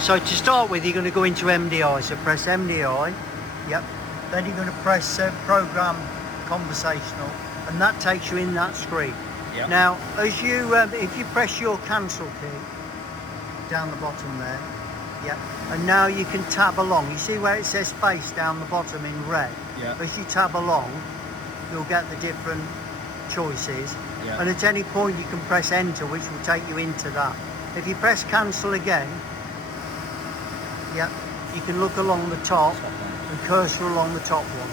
So to start with, you're going to go into MDI, so press MDI, yep. Then you're going to press program conversational, and that takes you in that screen. Yep. Now, as you, if you press your cancel key down the bottom there, yep, and now you can tab along. You see where it says space down the bottom in red? Yep. As you tab along, you'll get the different choices, yep. And at any point you can press enter, which will take you into that. If you press cancel again, yep, you can look along the top and cursor along the top one.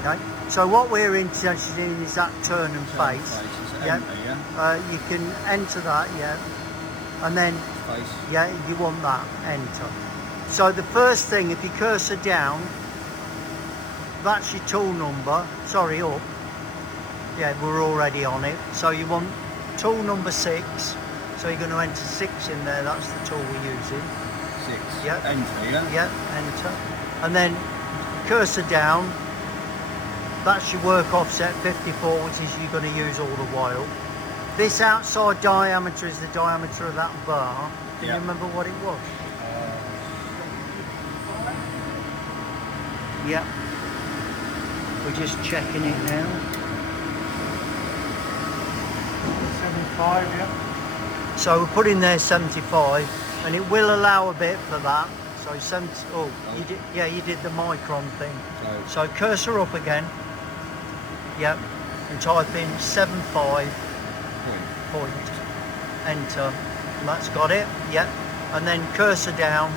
Okay. So what we're interested in is that turn and face. Yeah. You can enter that, yeah, and then face. Yeah, you want that enter. So the first thing, if you cursor down, that's your tool number. Sorry, up. Yeah, we're already on it. So you want tool number 6. So you're going to enter 6 in there. That's the tool we're using. 6. Yeah. Enter. Yeah. Yeah. Enter. And then cursor down. That's your work offset 54, which is you're going to use all the while. This outside diameter is the diameter of that bar. Can you remember what it was? Yeah. We're just checking it now. 75, yeah. So we're putting there 75, and it will allow a bit for that. So 70. Oh, you did. Yeah, you did the micron thing. So cursor up again. Yep, and type in 75 point, enter, and that's got it. Yep, and then cursor down,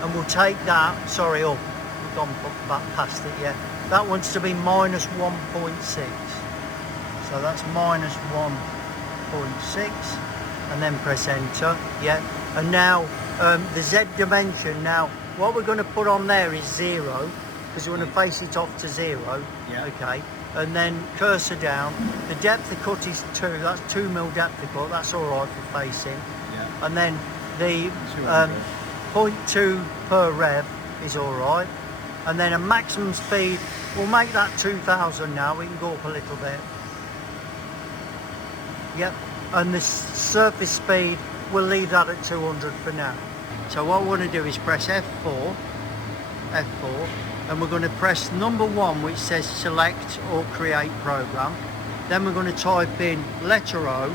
and we'll take that, sorry, up, we've gone back past it, yeah. That wants to be minus 1.6, so that's minus 1.6, and then press enter, yeah. And now the Z dimension, now what we're going to put on there is 0, because we're going to face it off to 0, okay. And then cursor down. The depth of cut is 2. That's 2mm depth of cut. That's all right for facing. Yeah. And then the 0.2 per rev is all right. And then a maximum speed. We'll make that 2,000 now. We can go up a little bit. Yep. And the surface speed, we'll leave that at 200 for now. So what we want to do is press F4. And we're going to press number 1, which says select or create program. Then we're going to type in letter O,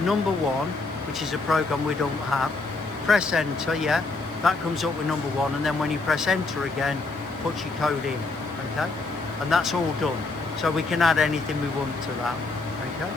number 1, which is a program we don't have. Press enter, yeah, that comes up with number 1, and then when you press enter again, put your code in, okay? And that's all done. So we can add anything we want to that, okay?